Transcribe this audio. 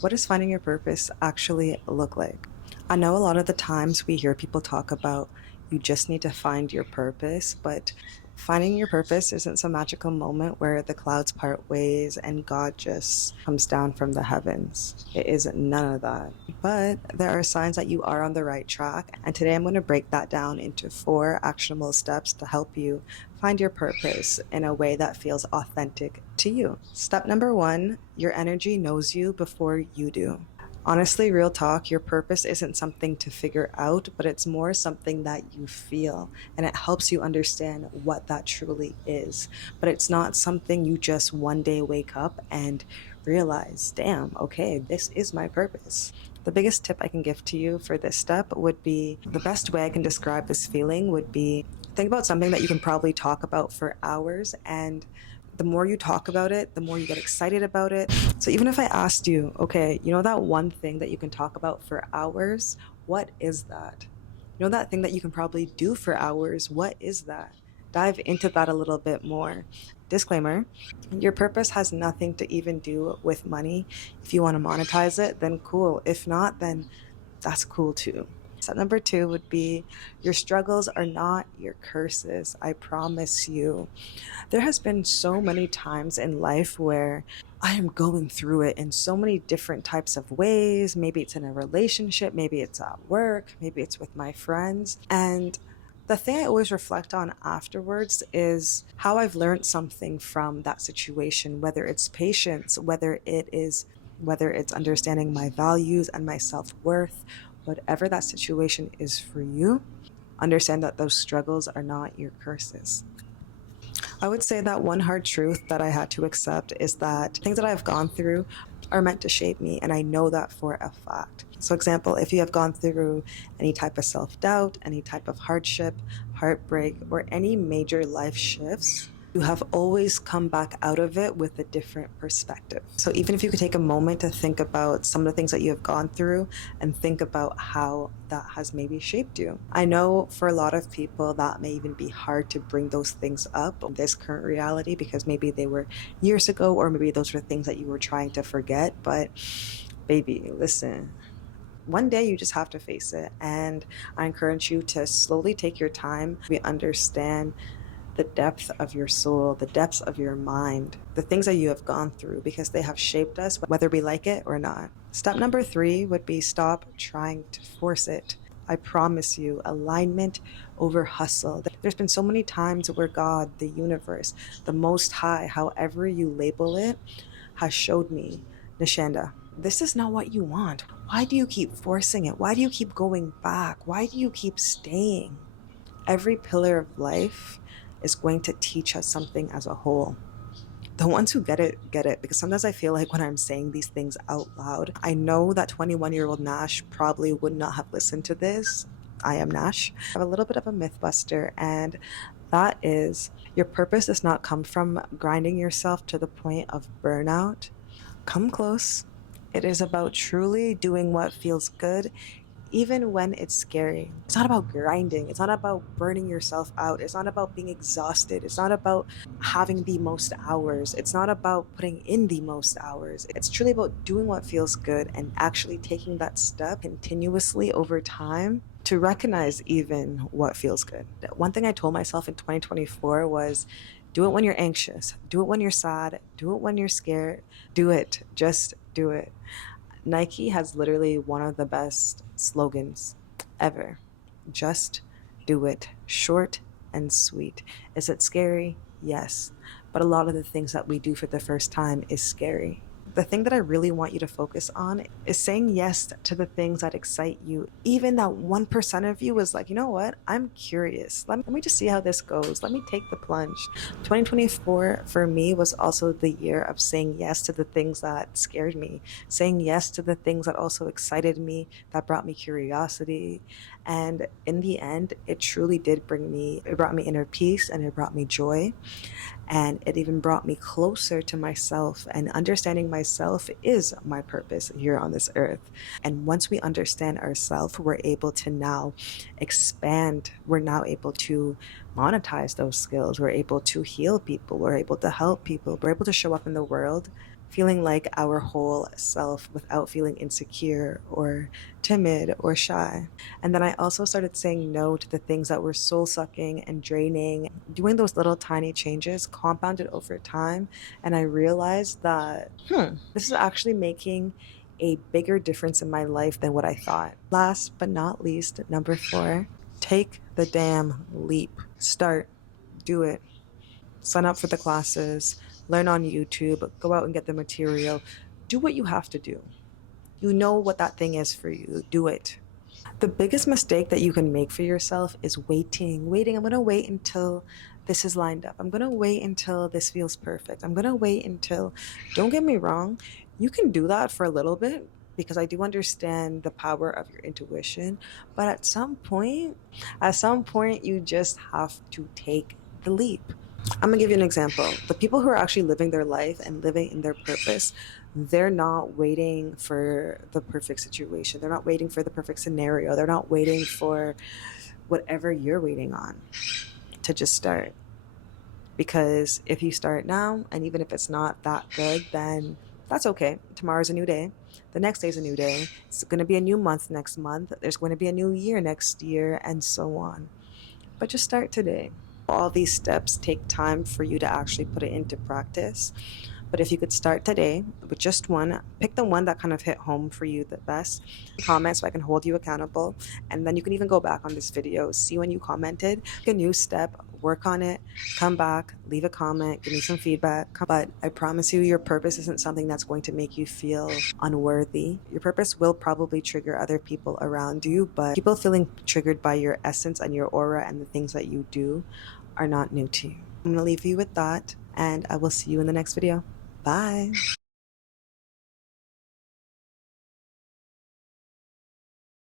What does finding your purpose actually look like? I know a lot of the times we hear people talk about you just need to find your purpose, but finding your purpose isn't some magical moment where the clouds part ways and God just comes down from the heavens. It isn't none of that. But there are signs that you are on the right track. And today I'm going to break that down into 4 actionable steps to help you find your purpose in a way that feels authentic to you. Step number 1, your energy knows you before you do. Honestly, real talk, your purpose isn't something to figure out, but it's more something that you feel, and it helps you understand what that truly is. But it's not something you just one day wake up and realize, damn, okay, this is my purpose. The biggest tip I can give to you for this step would be the best way I can describe this feeling would be think about something that you can probably talk about for hours, and the more you talk about it, the more you get excited about it. So even if I asked you, okay, you know that one thing that you can talk about for hours, what is that? You know that thing that you can probably do for hours, what is that? Dive into that a little bit more. Disclaimer, your purpose has nothing to even do with money. If you want to monetize it, then cool. If not, then that's cool too. Step number 2 would be your struggles are not your curses. I promise you. There has been so many times in life where I am going through it in so many different types of ways. Maybe it's in a relationship, maybe it's at work, maybe it's with my friends. And the thing I always reflect on afterwards is how I've learned something from that situation, whether it's patience, whether it's understanding my values and my self-worth, whatever that situation is for you, understand that those struggles are not your curses. I would say that one hard truth that I had to accept is that things that I've gone through are meant to shape me, and I know that for a fact. So, example, if you have gone through any type of self doubt, any type of hardship, heartbreak, or any major life shifts, you have always come back out of it with a different perspective. So, even if you could take a moment to think about some of the things that you have gone through and think about how that has maybe shaped you. I know for a lot of people that may even be hard to bring those things up in this current reality because maybe they were years ago or maybe those were things that you were trying to forget. But, baby, listen, one day you just have to face it. And I encourage you to slowly take your time. We understand the depth of your soul, the depths of your mind, the things that you have gone through because they have shaped us, whether we like it or not. Step number 3 would be stop trying to force it. I promise you, alignment over hustle. There's been so many times where God, the universe, the Most High, however you label it, has showed me, Nishanda, this is not what you want. Why do you keep forcing it? Why do you keep going back? Why do you keep staying? Every pillar of life is going to teach us something as a whole. The ones who get it. Because sometimes I feel like when I'm saying these things out loud, I know that 21-year-old Nash probably would not have listened to this. I am Nash. I have a little bit of a myth buster, and that is your purpose does not come from grinding yourself to the point of burnout. Come close. It is about truly doing what feels good even when it's scary. It's not about grinding. It's not about burning yourself out. It's not about being exhausted. It's not about having the most hours. It's not about putting in the most hours. It's truly about doing what feels good and actually taking that step continuously over time to recognize even what feels good. One thing I told myself in 2024 was do it when you're anxious, do it when you're sad, do it when you're scared, do it, just do it. Nike has literally one of the best slogans ever. Just do it. Short and sweet. Is it scary? Yes. But a lot of the things that we do for the first time is scary. The thing that I really want you to focus on is saying yes to the things that excite you. Even that 1% of you is like, you know what? I'm curious. Let me just see how this goes. Let me take the plunge. 2024 for me was also the year of saying yes to the things that scared me, saying yes to the things that also excited me, that brought me curiosity. And in the end, it brought me inner peace and it brought me joy. And it even brought me closer to myself. And understanding myself is my purpose here on this earth. And once we understand ourselves, we're able to now expand. We're now able to monetize those skills. We're able to heal people. We're able to help people. We're able to show up in the world feeling like our whole self without feeling insecure or timid or shy. And then I also started saying no to the things that were soul sucking and draining. Doing those little tiny changes compounded over time, and I realized that, this is actually making a bigger difference in my life than what I thought. Last but not least, number 4, take the damn leap. Start, do it. Sign up for the classes, learn on YouTube, go out and get the material. Do what you have to do. You know what that thing is for you. Do it. The biggest mistake that you can make for yourself is waiting. I'm going to wait until this is lined up. I'm going to wait until this feels perfect. I'm going to wait until, don't get me wrong, you can do that for a little bit because I do understand the power of your intuition. But at some point, you just have to take the leap. I'm gonna give you an example. The people who are actually living their life and living in their purpose, they're not waiting for the perfect situation. They're not waiting for the perfect scenario. They're not waiting for whatever you're waiting on to just start. Because if you start now, and even if it's not that good, then that's okay. Tomorrow's a new day. The next day's a new day. It's going to be a new month next month. There's going to be a new year next year, and so on. But just start today. All these steps take time for you to actually put it into practice. But if you could start today with just one, pick the one that kind of hit home for you the best. Comment so I can hold you accountable. And then you can even go back on this video, see when you commented, pick a new step, work on it, come back, leave a comment, give me some feedback. But I promise you, your purpose isn't something that's going to make you feel unworthy. Your purpose will probably trigger other people around you, but people feeling triggered by your essence and your aura and the things that you do are not new to you. I'm going to leave you with that, and I will see you in the next video. Bye.